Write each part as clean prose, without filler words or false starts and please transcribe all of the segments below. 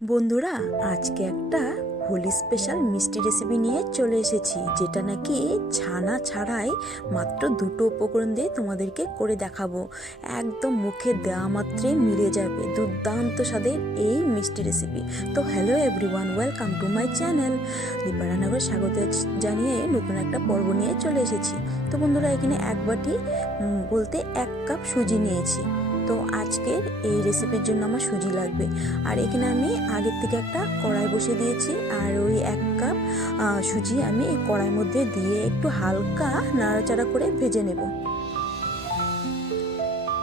বন্ধুরা, আজকে একটা হোলি স্পেশাল মিষ্টি রেসিপি নিয়ে চলে এসেছি, যেটা নাকি ছানা ছাড়াই মাত্র দুটো উপকরণ দিয়ে তোমাদেরকে করে দেখাবো। একদম মুখে দেওয়া মাত্রই মিলে যাবে দুর্দান্ত স্বাদের এই মিষ্টি রেসিপি। তো hello everyone, welcome to my channel. Dipa রান্নাঘরে স্বাগত জানিয়ে নতুন একটা পর্ব নিয়ে চলে এসেছি। তো বন্ধুরা, এখানে এক বাটি বলতে 1 কাপ সুজি নিয়েছি। তো আজকের এই রেসিপির জন্য আমার সুজি লাগবে। আর এখানে আমি আগের থেকে একটা কড়াই বসিয়ে দিয়েছি, আর ওই 1 কাপ সুজি আমি এই কড়াইয়ের মধ্যে দিয়ে একটু হালকা নাড়াচাড়া করে ভেজে নেব।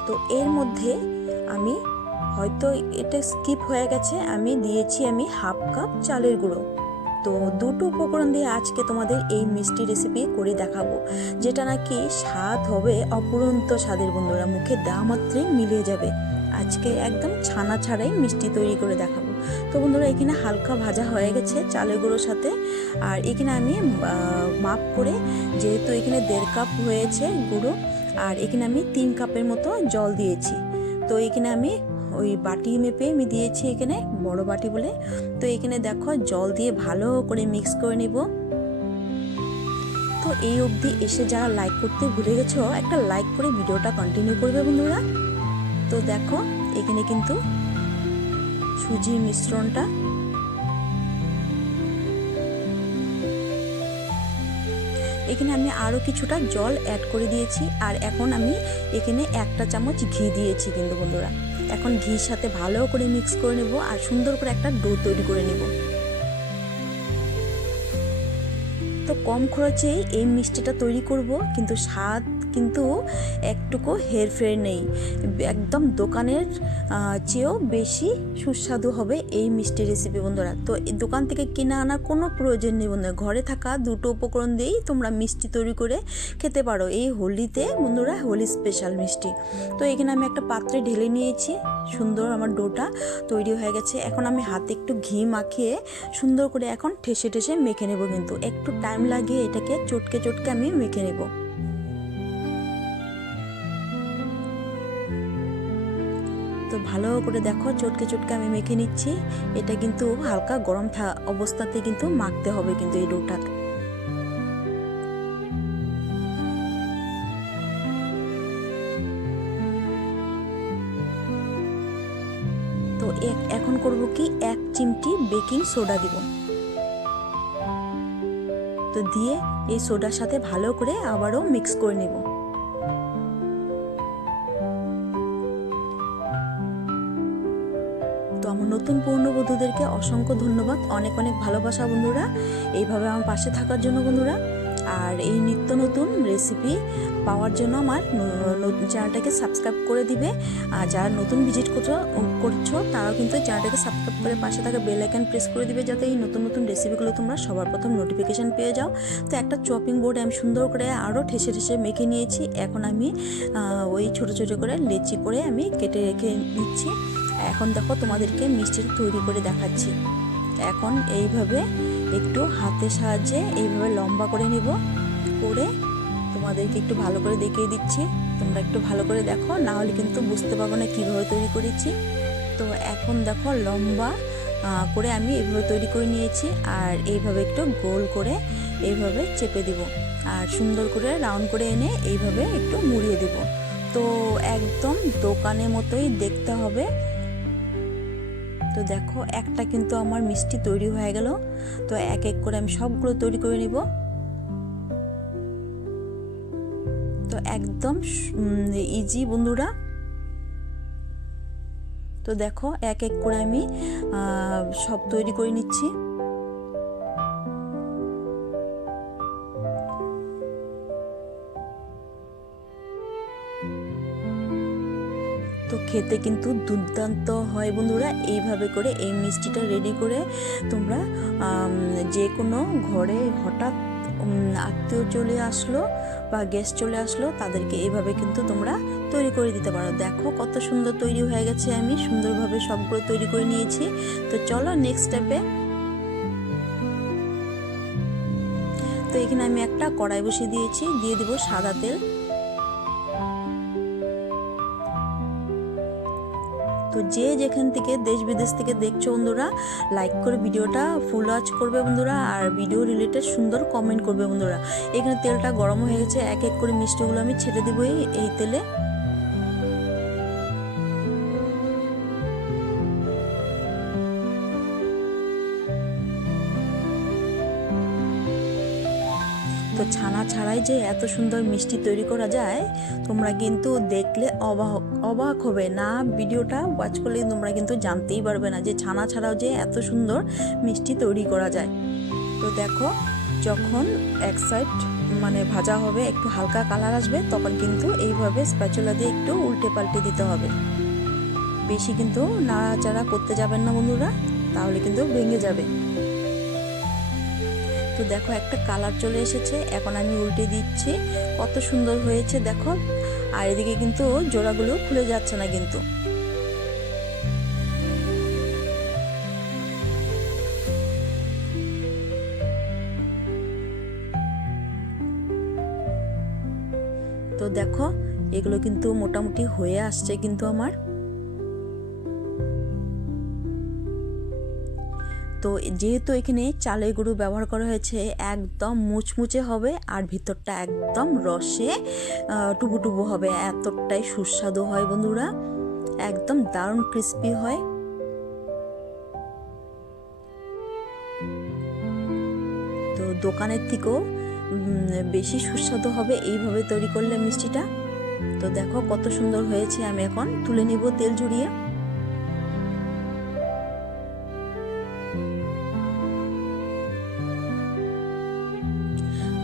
তো এর মধ্যে আমি হয়তো এটা স্কিপ হয়ে গেছে, আমি দিয়েছি 1/2 কাপ চালের গুঁড়ো। তো দুটো উপকরণ দিয়ে আজকে তোমাদের এই মিষ্টি রেসিপি করে দেখাবো, যেটা নাকি স্বাদ হবে অপূরন্ত স্বাদের। বন্ধুরা, মুখে দেওয়া মাত্রই মিলিয়ে যাবে। আজকে একদম ছানা ছাড়াই মিষ্টি তৈরি করে দেখাবো। তো বন্ধুরা, এখানে হালকা ভাজা হয়ে গেছে চালের গুঁড়োর সাথে। আর এখানে আমি মাপ করে, যেহেতু এখানে 1.5 কাপ হয়েছে গুঁড়ো, আর এখানে আমি 3 কাপের মতো জল দিয়েছি। তো এখানে আমি ওই বাটি মেপে আমি দিয়েছি, এখানে বড় বাটি বলে। তো এখানে দেখো জল দিয়ে ভালো করে মিক্স করে নেব। তো এই অবধি এসে যারা লাইক করতে ভুলে গেছো, একটা লাইক করে ভিডিওটা কন্টিনিউ করবে বন্ধুরা। তো দেখো এখানে কিন্তু সুজির মিশ্রণটা এখানে আমি আরও কিছুটা জল অ্যাড করে দিয়েছি। আর এখন আমি এখানে 1 চামচ ঘি দিয়েছি কিন্তু বন্ধুরা। এখন ঘির সাথে ভালো করে মিক্স করে নেব আর সুন্দর করে একটা ডো তৈরি করে নেব। তো কম খরচেই এই মিষ্টিটা তৈরি করব, কিন্তু স্বাদ কিন্তু একটুকু হেরফের নেই। একদম দোকানের চেয়েও বেশি সুস্বাদু হবে এই মিষ্টি রেসিপি বন্ধুরা। তো দোকান থেকে কিনে আনার কোনো প্রয়োজন নেই বন্ধুরা, ঘরে থাকা দুটো উপকরণ দিয়েই তোমরা মিষ্টি তৈরি করে খেতে পারো এই হোলিতে বন্ধুরা, হোলি স্পেশাল মিষ্টি। তো এখানে আমি একটা পাত্রে ঢেলে নিয়েছি। সুন্দর আমার ডোটা তৈরি হয়ে গেছে। এখন আমি হাতে একটু ঘি মাখিয়ে সুন্দর করে এখন ঠেসে ঠেসে মেখে নেব, কিন্তু একটু টাইম লাগিয়ে এটাকে চটকে চটকে আমি মেখে নেব। তো ভালো করে দেখো চটকে চটকে আমি মেখে নিচ্ছি। এটা কিন্তু হালকা গরম অবস্থাতে কিন্তু মাখতে হবে কিন্তু এই ডোটা। তো এখন করব কি, 1 চিমটি বেকিং সোডা দিব। তো দিয়ে এই সোডার সাথে ভালো করে আবারও মিক্স করে নেব। তো আমার নতুন পূর্ণবধূদেরকে অসংখ্য ধন্যবাদ, অনেক অনেক ভালোবাসা বন্ধুরা, এইভাবে আমার পাশে থাকার জন্য বন্ধুরা। আর এই নিত্য নতুন রেসিপি পাওয়ার জন্য আমার চ্যানেলটাকে সাবস্ক্রাইব করে দিবে। আর যারা নতুন ভিজিট করছো তারাও কিন্তু চ্যানেলটাকে সাবস্ক্রাইব করে পাশে থাকা বেল আইকন প্রেস করে দিবে, যাতে এই নতুন নতুন রেসিপিগুলো তোমরা সবার প্রথম নোটিফিকেশান পেয়ে যাও। তো একটা চপিং বোর্ডে আমি সুন্দর করে আরও ঠেসে ঠেসে মেখে নিয়েছি। এখন আমি ওই ছোটো ছোটো করে লেচি করে আমি কেটে রেখে নিচ্ছি। এখন দেখো তোমাদেরকে মিষ্টিটা তৈরি করে দেখাচ্ছি। এখন এইভাবে একটু হাতের সাহায্যে এইভাবে লম্বা করে নেব, করে তোমাদেরকে একটু ভালো করে দেখিয়ে দিচ্ছি। তোমরা একটু ভালো করে দেখো, না হলে কিন্তু বুঝতে পারবো না কীভাবে তৈরি করেছি। তো এখন দেখো লম্বা করে আমি এইভাবে তৈরি করে নিয়েছি। আর এইভাবে একটু গোল করে এইভাবে চেপে দিব, আর সুন্দর করে রাউন্ড করে এনে এইভাবে একটু মুড়িয়ে দেব। তো একদম দোকানের মতোই দেখতে হবে। তো দেখো একটা কিন্তু আমার মিষ্টি তৈরি হয়ে গেল। তো এক এক করে আমি সবগুলো তৈরি করে নিব। তো একদম ইজি বন্ধুরা। তো দেখো এক এক করে আমি সব তৈরি করে নিচ্ছি। তো খেতে কিন্তু দুর্দান্ত হয় বন্ধুরা। এইভাবে করে এই মিষ্টিটা রেডি করে তোমরা যে কোনো ঘরে হঠাৎ আত্মীয় চলে আসলো বা গেস্ট চলে আসলো, তাদেরকে এইভাবে কিন্তু তোমরা তৈরি করে দিতে পারো। দেখো কত সুন্দর তৈরি হয়ে গেছে, আমি সুন্দরভাবে সবগুলো তৈরি করে নিয়েছি। তো চলো নেক্সট স্টেপে। তো এখানে আমি একটা কড়াই বসিয়ে দিয়েছি, দিয়ে দিব সাদা তেল। তো তো যে যেখান থেকে দেশ বিদেশ থেকে দেখছো বন্ধুরা, লাইক করে ভিডিওটা ফুল ওয়াচ করবে বন্ধুরা, আর ভিডিও রিলেটেড সুন্দর কমেন্ট করবে বন্ধুরা। এখানে তেলটা গরম হয়ে গেছে, এক এক করে মিষ্টিগুলো আমি ছেড়ে দেবো এই তেলে। তো ছানা ছাড়াই যে এত সুন্দর মিষ্টি তৈরি করা যায়, তোমরা কিন্তু দেখলে অবাক হবে না, ভিডিওটা ওয়াচ করলে তোমরা কিন্তু জানতেই পারবে না যে ছানা ছাড়াও যে এত সুন্দর মিষ্টি তৈরি করা যায়। তো দেখো, যখন এক সাইড মানে ভাজা হবে, একটু হালকা কালার আসবে, তখন কিন্তু এইভাবে স্প্যাচুলা দিয়ে একটু উল্টে পাল্টে দিতে হবে। বেশি কিন্তু নাড়াচাড়া করতে যাবেন না বন্ধুরা, তাহলে কিন্তু ভেঙে যাবে। তো দেখো, একটা কালার চলে এসেছে, এখন আমি উল্টে দিচ্ছি। কত সুন্দর হয়েছে দেখো। আর এদিকে কিন্তু জোড়াগুলো খুলে যাচ্ছে না কিন্তু। তো দেখো, এগুলো কিন্তু মোটামুটি হয়ে আসছে কিন্তু আমার। তো যেহেতু এখানে চালের গুঁড়ো ব্যবহার করা হয়েছে, একদম মুচমুচে হবে আর ভিতরটা একদম রসে টুবু হবে, এতটাই সুস্বাদু হয় বন্ধুরা, একদম দারুণ ক্রিস্পি হয়। তো দোকানের থেকেও বেশি সুস্বাদু হবে এইভাবে তৈরি করলে মিষ্টিটা। তো দেখো কত সুন্দর হয়েছে। আমি এখন তুলে নিব তেল ঝরিয়ে।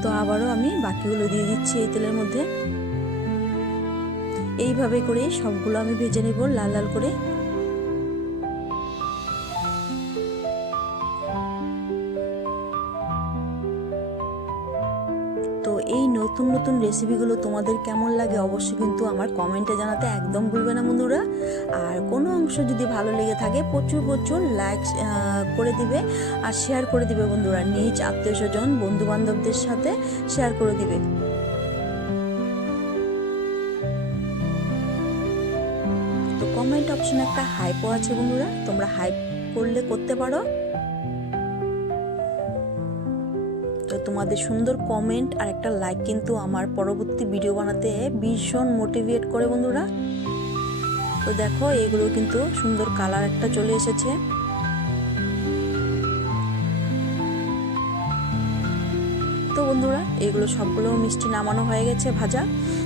তো আবারও আমি বাকিগুলো দিয়ে দিচ্ছি এই তেলের মধ্যে। এইভাবে করে সবগুলো আমি ভেজে নেব লাল লাল করে। তো এই নতুন নতুন রেসিপিগুলো তোমাদের কেমন লাগে অবশ্যই কিন্তু আমার কমেন্টে জানাতে একদম ভুলবে না বন্ধুরা। আর কোনো অংশ যদি ভালো লেগে থাকে প্রচুর প্রচুর লাইক করে দিবে আর শেয়ার করে দিবে বন্ধুরা, নিজ আত্মীয় স্বজন বন্ধু বান্ধবদের সাথে শেয়ার করে দিবে। তো কমেন্ট অপশনে একটা হাইপও আছে বন্ধুরা, তোমরা হাইপ করতে পারো। তো তোমাদের সুন্দর কমেন্ট আর একটা লাইক কিন্তু আমার পরবর্তী ভিডিও বানাতে ভীষণ মোটিভেট করে বন্ধুরা। তো দেখো, এগুলো কিন্তু সুন্দর কালার একটা চলে এসেছে। তো বন্ধুরা, এগুলো সবগুলো মিষ্টি নামানো হয়ে গেছে ভাজা।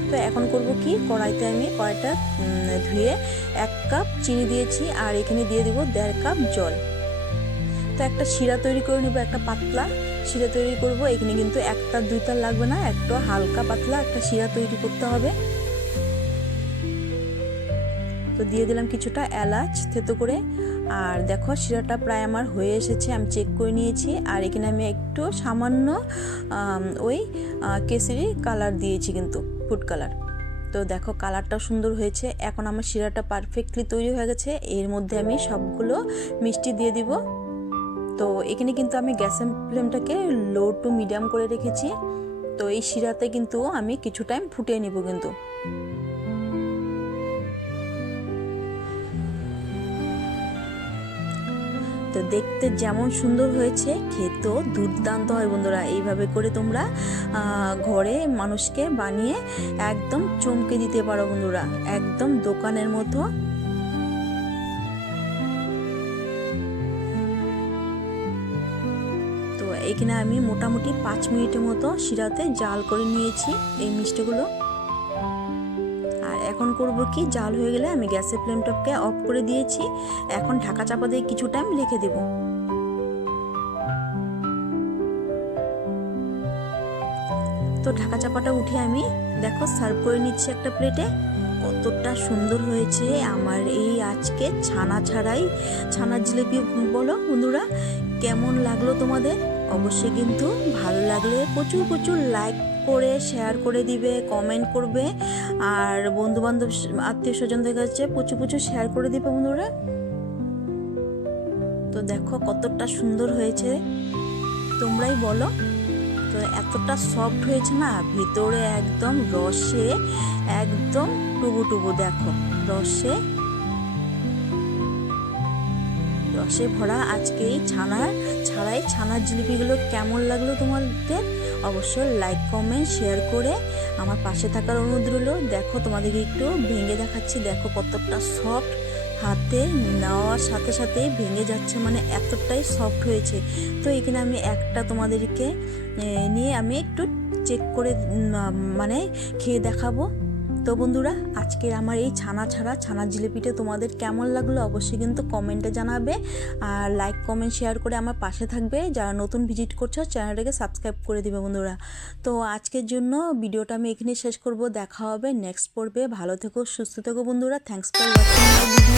তো এখন করব কি, কড়াইটা ধুয়ে 1 কাপ চিনি দিয়েছি, আর এখানে দিয়ে দিব 1.5 কাপ জল। তো একটা শিরা তৈরি করে নেব, একটা পাতলা শিরা তৈরি করব। এখানে কিন্তু 1টা 2টা লাগবে না, একটু হালকা পাতলা একটা শিরা তৈরি করতে হবে। তো দিয়ে দিলাম কিছুটা এলাচ থেতো করে। আর দেখো, শিরাটা প্রায় আমার হয়ে এসেছে, আমি চেক করে নিয়েছি। আর এখানে আমি একটু সামান্য ওই কেশরি কালার দিয়েছি কিন্তু, ফুড কালার। তো দেখো, কালারটা সুন্দর হয়েছে। এখন আমার শিরাটা পারফেক্টলি তৈরি হয়ে গেছে। এর মধ্যে আমি সবগুলো মিষ্টি দিয়ে দিব। তো এখানে কিন্তু আমি গ্যাসের ফ্লেমটাকে লো টু মিডিয়াম করে রেখেছি। তো এই শিরাতে কিন্তু আমি কিছু টাইম ফুটিয়ে নিব কিন্তু। তো দেখতে যেমন সুন্দর হয়েছে, খেতেও দুর্দান্ত হয় বন্ধুরা। এইভাবে করে তোমরা ঘরে মানুষকে বানিয়ে একদম চমকে দিতে পারো বন্ধুরা, একদম দোকানের মতো। তো এখানে আমি মোটামুটি 5 মিনিটের মতো শিরাতে জাল করে নিয়েছি এই মিষ্টিগুলো। আর এখন করব কি, জাল হয়ে গেলে আমি গ্যাসের ফ্লেমটাকে অফ করে দিয়েছি। এখন ঢাকা চাপা দিয়ে কিছু টাইম রেখে দেব। তো ঢাকা চাপাটা উঠে আমি দেখো সার্ভ করে নিচ্ছি একটা প্লেটে। কতটা সুন্দর হয়েছে আমার এই আজকে ছানার জিলিপি বলো বন্ধুরা, কেমন লাগলো তোমাদের? অবশ্যই কিন্তু ভালো লাগলে প্রচুর প্রচুর লাইক করে শেয়ার করে দিবে, কমেন্ট করবে, আর বন্ধু বান্ধব আত্মীয় স্বজনদের কাছে প্রচুর প্রচুর শেয়ার করে দিবে বন্ধুরা। তো দেখো কতটা সুন্দর হয়েছে, তোমরাই বলো। তো এতটা সফট হয়েছে না, ভিতরে একদম রসে একদম টুবু টুবু, দেখো রসে রসে ভরা আজকে এই ছানার জিলিপিগুলো কেমন লাগলো তোমাদের অবশ্যই লাইক কমেন্ট শেয়ার করে আমার পাশে থাকার অনুরোধ রইল। দেখো তোমাদেরকে একটু ভেঙে দেখাচ্ছি, দেখো কতটা সফট, হাতে নেওয়ার সাথে সাথেই ভেঙে যাচ্ছে, মানে এতটাই সফট হয়েছে। তো এখানে আমি একটা তোমাদেরকে নিয়ে আমি একটু চেক করে মানে খেয়ে দেখাবো। তো বন্ধুরা, আজকের আমার এই ছানার জিলিপিটা তোমাদের কেমন লাগলো অবশ্যই কিন্তু কমেন্টে জানাবে, আর লাইক কমেন্ট শেয়ার করে আমার পাশে থাকবে। যারা নতুন ভিজিট করছো চ্যানেলটাকে সাবস্ক্রাইব করে দিবে বন্ধুরা। তো আজকের জন্য ভিডিওটা আমি এখানে শেষ করব, দেখা হবে নেক্সট পর্বে। ভালো থেকো, সুস্থ থেকো বন্ধুরা। Thanks for watching my video.